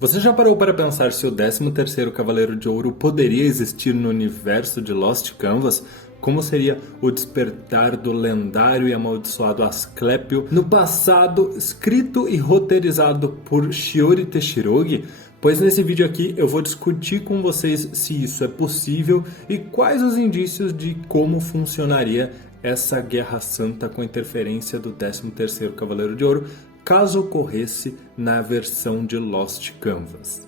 Você já parou para pensar se o 13º Cavaleiro de Ouro poderia existir no universo de Lost Canvas? Como seria o despertar do lendário e amaldiçoado Asclepio no passado, escrito e roteirizado por Shiori Teshirogi? Pois nesse vídeo aqui eu vou discutir com vocês se isso é possível e quais os indícios de como funcionaria essa Guerra Santa com interferência do 13º Cavaleiro de Ouro, caso ocorresse na versão de Lost Canvas.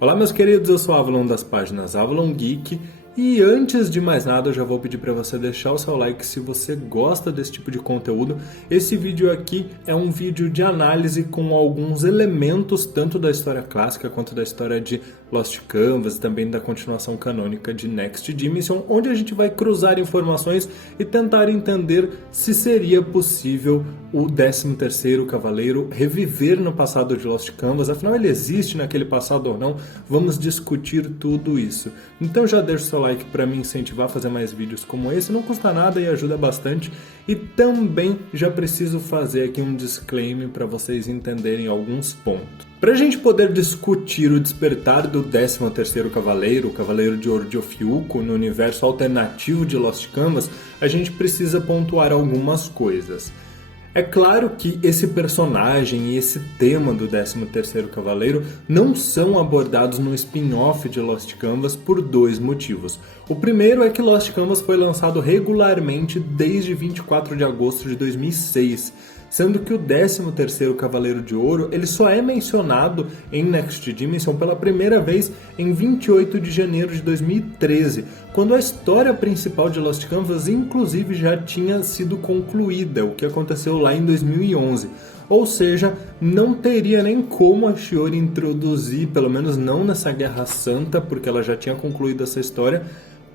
Olá meus queridos, eu sou Avalon das páginas Avalon Geek e antes de mais nada eu já vou pedir para você deixar o seu like se você gosta desse tipo de conteúdo. Esse vídeo aqui é um vídeo de análise com alguns elementos tanto da história clássica quanto da história de Lost Canvas e também da continuação canônica de Next Dimension, onde a gente vai cruzar informações e tentar entender se seria possível o 13º Cavaleiro reviver no passado de Lost Canvas, afinal ele existe naquele passado ou não. Vamos discutir tudo isso. Então já deixa o seu like para me incentivar a fazer mais vídeos como esse, não custa nada e ajuda bastante. E também já preciso fazer aqui um disclaimer para vocês entenderem alguns pontos. Para a gente poder discutir o despertar do 13º Cavaleiro, o Cavaleiro de Ouro de Ofiuco, no universo alternativo de Lost Canvas, a gente precisa pontuar algumas coisas. É claro que esse personagem e esse tema do 13º Cavaleiro não são abordados no spin-off de Lost Canvas por dois motivos. O primeiro é que Lost Canvas foi lançado regularmente desde 24 de agosto de 2006, sendo que o 13º Cavaleiro de Ouro ele só é mencionado em Next Dimension pela primeira vez em 28 de janeiro de 2013, quando a história principal de Lost Canvas inclusive já tinha sido concluída, o que aconteceu lá em 2011. Ou seja, não teria nem como a Shiori introduzir, pelo menos não nessa Guerra Santa, porque ela já tinha concluído essa história,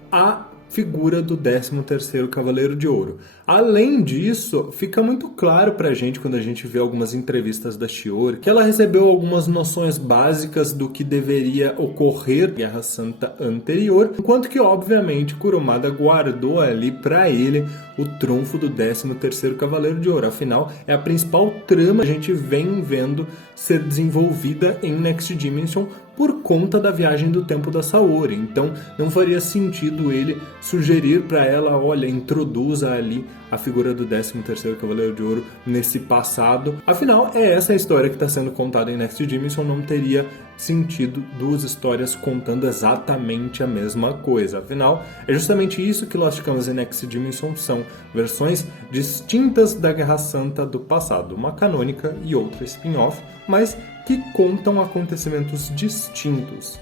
a figura do 13º Cavaleiro de Ouro. Além disso, fica muito claro pra gente quando a gente vê algumas entrevistas da Shiori que ela recebeu algumas noções básicas do que deveria ocorrer na Guerra Santa anterior, enquanto que obviamente Kurumada guardou ali pra ele o trunfo do 13º Cavaleiro de Ouro. Afinal, é a principal trama que a gente vem vendo ser desenvolvida em Next Dimension por conta da viagem do tempo da Saori. Então não faria sentido ele sugerir para ela, olha, introduza ali a figura do 13º Cavaleiro de Ouro nesse passado. Afinal, é essa a história que está sendo contada em Next Dimension, não teria sentido duas histórias contando exatamente a mesma coisa. Afinal, é justamente isso que Lost Canvas e Next Dimension são, versões distintas da Guerra Santa do passado, uma canônica e outra spin-off, mas que contam acontecimentos distintos.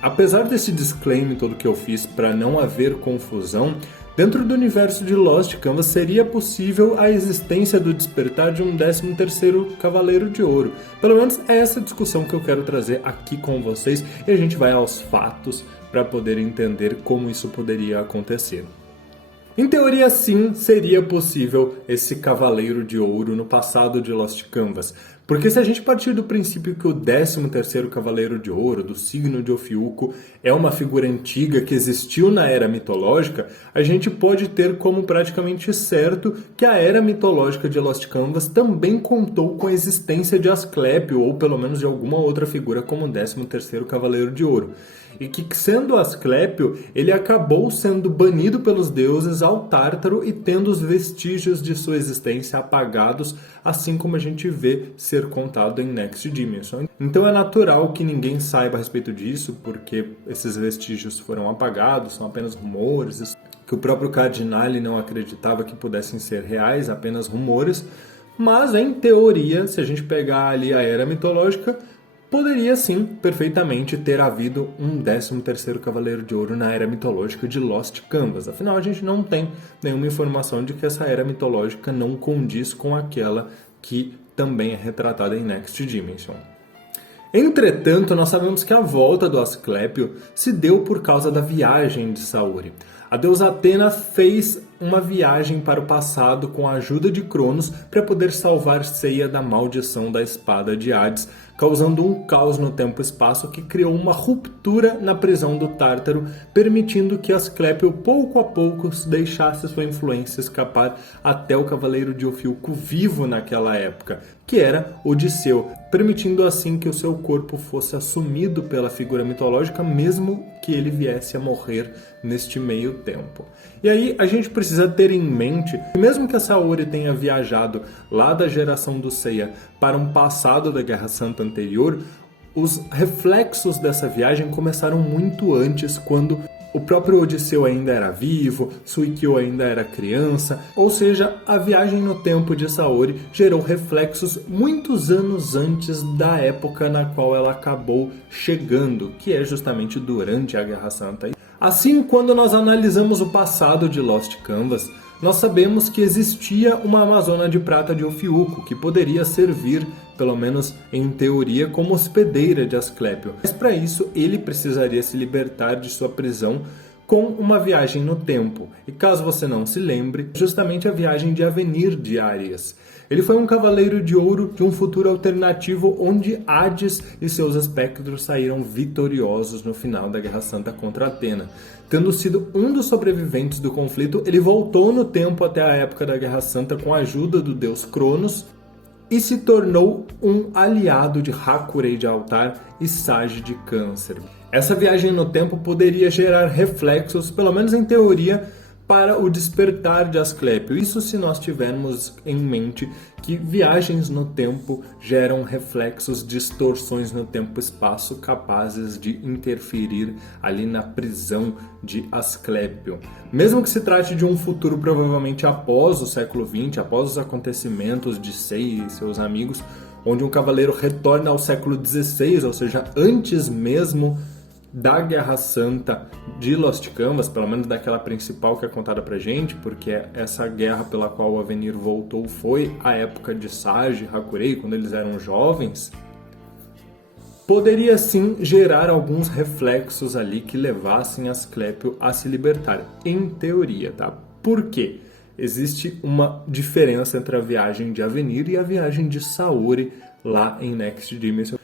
Apesar desse disclaimer todo que eu fiz para não haver confusão, dentro do universo de Lost Canvas seria possível a existência do despertar de um 13º Cavaleiro de Ouro. Pelo menos é essa discussão que eu quero trazer aqui com vocês e a gente vai aos fatos para poder entender como isso poderia acontecer. Em teoria, sim, seria possível esse Cavaleiro de Ouro no passado de Lost Canvas. Porque se a gente partir do princípio que o 13º Cavaleiro de Ouro, do signo de Ofiuco, é uma figura antiga que existiu na Era Mitológica, a gente pode ter como praticamente certo que a Era Mitológica de Lost Canvas também contou com a existência de Asclepio, ou pelo menos de alguma outra figura como o 13º Cavaleiro de Ouro. E que, sendo Asclepio, ele acabou sendo banido pelos deuses ao Tártaro e tendo os vestígios de sua existência apagados, assim como a gente vê ser contado em Next Dimension. Então é natural que ninguém saiba a respeito disso, porque esses vestígios foram apagados, são apenas rumores, que o próprio Cardinale não acreditava que pudessem ser reais, apenas rumores. Mas, em teoria, se a gente pegar ali a Era Mitológica, poderia sim, perfeitamente, ter havido um 13º Cavaleiro de Ouro na Era Mitológica de Lost Canvas. Afinal, a gente não tem nenhuma informação de que essa Era Mitológica não condiz com aquela que também é retratada em Next Dimension. Entretanto, nós sabemos que a volta do Asclepio se deu por causa da viagem de Saori. A deusa Atena fez uma viagem para o passado com a ajuda de Cronos para poder salvar Seiya da maldição da espada de Hades, causando um caos no tempo e espaço que criou uma ruptura na prisão do Tártaro, permitindo que Asclépio pouco a pouco deixasse sua influência escapar até o Cavaleiro de Ofiuco vivo naquela época, que era Odisseu, permitindo assim que o seu corpo fosse assumido pela figura mitológica, mesmo que ele viesse a morrer neste meio tempo. E aí a gente precisa ter em mente que mesmo que a Saori tenha viajado lá da geração do Seiya para um passado da Guerra Santa anterior, os reflexos dessa viagem começaram muito antes, quando o próprio Odisseu ainda era vivo, Suikyo ainda era criança, ou seja, a viagem no tempo de Saori gerou reflexos muitos anos antes da época na qual ela acabou chegando, que é justamente durante a Guerra Santa. Assim, quando nós analisamos o passado de Lost Canvas, nós sabemos que existia uma Amazona de Prata de Ofiuco, que poderia servir, pelo menos em teoria, como hospedeira de Asclépio. Mas para isso, ele precisaria se libertar de sua prisão com uma viagem no tempo. E caso você não se lembre, justamente a viagem de Avenir de Arias. Ele foi um cavaleiro de ouro de um futuro alternativo onde Hades e seus espectros saíram vitoriosos no final da Guerra Santa contra Atena. Tendo sido um dos sobreviventes do conflito, ele voltou no tempo até a época da Guerra Santa com a ajuda do deus Cronos e se tornou um aliado de Hakurei de Altar e Sage de Câncer. Essa viagem no tempo poderia gerar reflexos, pelo menos em teoria, para o despertar de Asclépio. Isso se nós tivermos em mente que viagens no tempo geram reflexos, distorções no tempo e espaço capazes de interferir ali na prisão de Asclépio. Mesmo que se trate de um futuro provavelmente após o século XX, após os acontecimentos de Seiya e seus amigos, onde um cavaleiro retorna ao século XVI, ou seja, antes mesmo da Guerra Santa de Lost Canvas, pelo menos daquela principal que é contada pra gente, porque essa guerra pela qual o Avenir voltou foi a época de Sage e Hakurei, quando eles eram jovens, poderia sim gerar alguns reflexos ali que levassem Asclépio a se libertar, em teoria, tá? Por quê? Existe uma diferença entre a viagem de Avenir e a viagem de Saori lá em Next Dimension.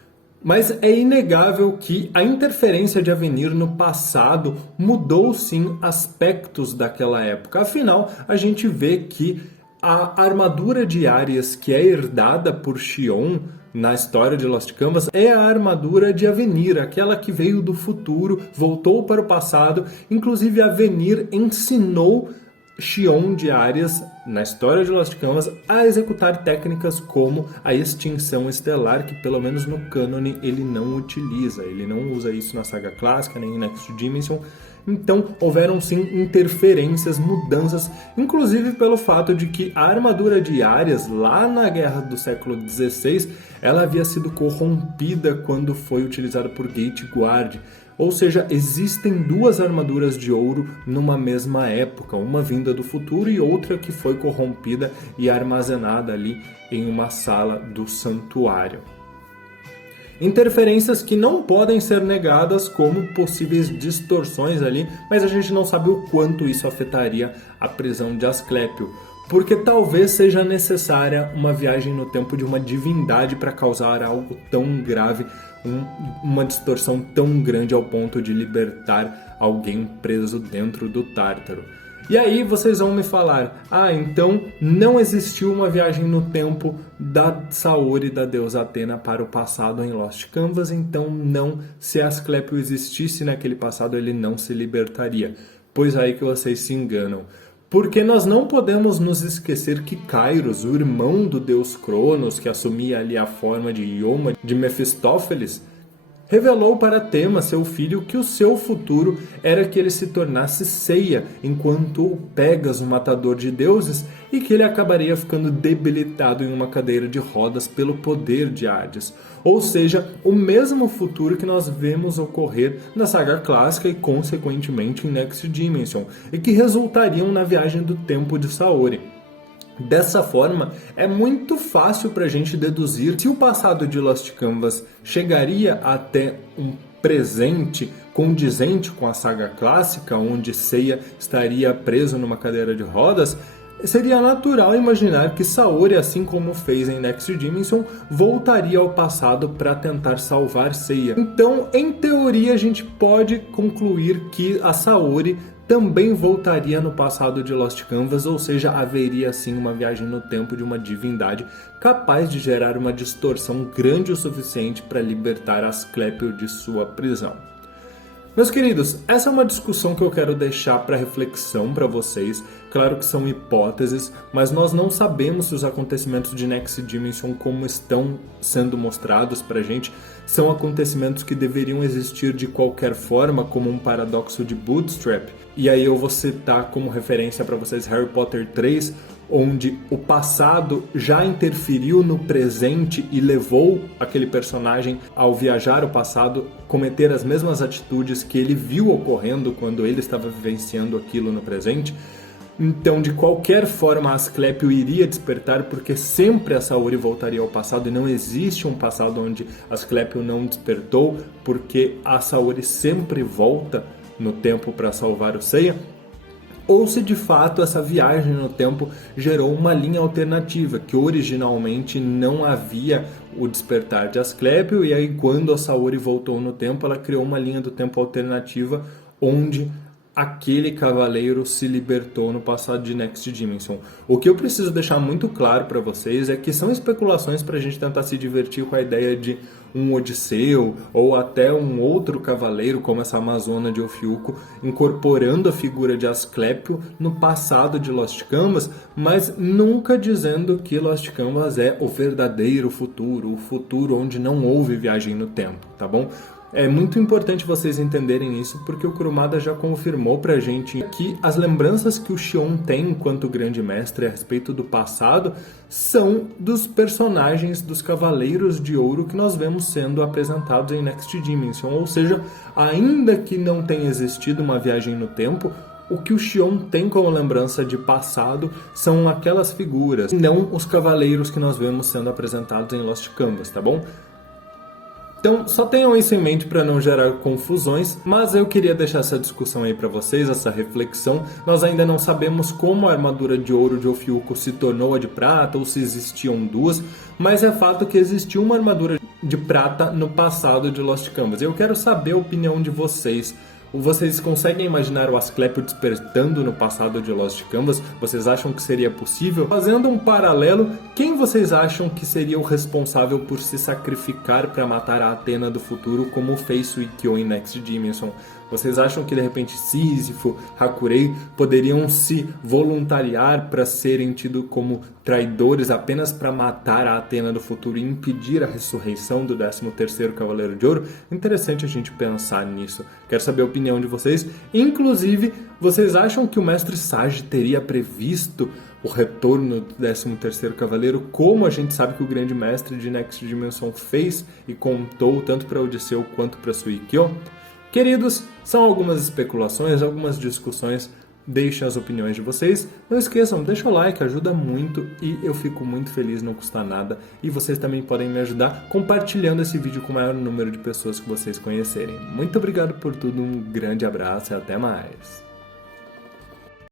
Mas é inegável que a interferência de Avenir no passado mudou sim aspectos daquela época. Afinal, a gente vê que a armadura de Arias que é herdada por Xion na história de Lost Canvas é a armadura de Avenir, aquela que veio do futuro, voltou para o passado. Inclusive, Avenir ensinou Xion de Arias, na história de Lost Canvas, a executar técnicas como a extinção estelar, que pelo menos no cânone ele não utiliza. Ele não usa isso na saga clássica, nem em Next Dimension. Então houveram sim interferências, mudanças, inclusive pelo fato de que a armadura de Arias, lá na guerra do século XVI, ela havia sido corrompida quando foi utilizada por Gateguard. Ou seja, existem duas armaduras de ouro numa mesma época, uma vinda do futuro e outra que foi corrompida e armazenada ali em uma sala do santuário. Interferências que não podem ser negadas como possíveis distorções ali, mas a gente não sabe o quanto isso afetaria a prisão de Asclépio, porque talvez seja necessária uma viagem no tempo de uma divindade para causar algo tão grave, uma distorção tão grande ao ponto de libertar alguém preso dentro do Tártaro. E aí vocês vão me falar, então não existiu uma viagem no tempo da Saori, da deusa Atena, para o passado em Lost Canvas, então não, se Asclépio existisse naquele passado ele não se libertaria. Pois aí que vocês se enganam. Porque nós não podemos nos esquecer que Kairos, o irmão do deus Cronos, que assumia ali a forma de Ioma de Mefistófeles, revelou para Tema, seu filho, que o seu futuro era que ele se tornasse Seiya, enquanto o Pegas, o matador de deuses, e que ele acabaria ficando debilitado em uma cadeira de rodas pelo poder de Hades. Ou seja, o mesmo futuro que nós vemos ocorrer na saga clássica e consequentemente em Next Dimension, e que resultariam na viagem do tempo de Saori. Dessa forma, é muito fácil para a gente deduzir se o passado de Lost Canvas chegaria até um presente condizente com a saga clássica, onde Seiya estaria preso numa cadeira de rodas, seria natural imaginar que Saori, assim como fez em Next Dimension, voltaria ao passado para tentar salvar Seiya. Então, em teoria, a gente pode concluir que a Saori também voltaria no passado de Lost Canvas, ou seja, haveria sim uma viagem no tempo de uma divindade capaz de gerar uma distorção grande o suficiente para libertar Asclepio de sua prisão. Meus queridos, essa é uma discussão que eu quero deixar para reflexão para vocês. Claro que são hipóteses, mas nós não sabemos se os acontecimentos de Next Dimension, como estão sendo mostrados para a gente, são acontecimentos que deveriam existir de qualquer forma, como um paradoxo de Bootstrap. E aí eu vou citar como referência para vocês Harry Potter 3, onde o passado já interferiu no presente e levou aquele personagem, ao viajar ao passado, cometer as mesmas atitudes que ele viu ocorrendo quando ele estava vivenciando aquilo no presente. Então, de qualquer forma, Asclepio iria despertar, porque sempre a Saori voltaria ao passado, e não existe um passado onde Asclepio não despertou, porque a Saori sempre volta no tempo para salvar o Seiya. Ou se de fato essa viagem no tempo gerou uma linha alternativa, que originalmente não havia o despertar de Asclepio, e aí quando a Saori voltou no tempo, ela criou uma linha do tempo alternativa onde aquele cavaleiro se libertou no passado de Next Dimension. O que eu preciso deixar muito claro para vocês é que são especulações para a gente tentar se divertir com a ideia de um Odisseu ou até um outro cavaleiro como essa Amazona de Ofiuco incorporando a figura de Asclepio no passado de Lost Canvas, mas nunca dizendo que Lost Canvas é o verdadeiro futuro, o futuro onde não houve viagem no tempo, tá bom? É muito importante vocês entenderem isso, porque o Kurumada já confirmou pra gente que as lembranças que o Shion tem enquanto grande mestre a respeito do passado são dos personagens dos Cavaleiros de Ouro que nós vemos sendo apresentados em Next Dimension. Ou seja, ainda que não tenha existido uma viagem no tempo, o que o Shion tem como lembrança de passado são aquelas figuras, não os Cavaleiros que nós vemos sendo apresentados em Lost Canvas, tá bom? Então, só tenham isso em mente para não gerar confusões, mas eu queria deixar essa discussão aí para vocês, essa reflexão. Nós ainda não sabemos como a armadura de ouro de Ofiuco se tornou a de prata, ou se existiam duas, mas é fato que existiu uma armadura de prata no passado de Lost Canvas. Eu quero saber a opinião de vocês. Vocês conseguem imaginar o Asclepio despertando no passado de Lost Canvas? Vocês acham que seria possível? Fazendo um paralelo, quem vocês acham que seria o responsável por se sacrificar para matar a Athena do futuro, como fez Suikyo em Next Dimension? Vocês acham que de repente Sísifo, Hakurei poderiam se voluntariar para serem tidos como traidores apenas para matar a Athena do futuro e impedir a ressurreição do 13º Cavaleiro de Ouro? Interessante a gente pensar nisso. Quero saber a opinião de vocês. Inclusive, vocês acham que o Mestre Sage teria previsto o retorno do 13º Cavaleiro, como a gente sabe que o Grande Mestre de Next Dimension fez e contou tanto para Odisseu quanto para Suikyo? Queridos, são algumas especulações, algumas discussões, deixem as opiniões de vocês. Não esqueçam, deixa o like, ajuda muito e eu fico muito feliz, não custa nada. E vocês também podem me ajudar compartilhando esse vídeo com o maior número de pessoas que vocês conhecerem. Muito obrigado por tudo, um grande abraço e até mais!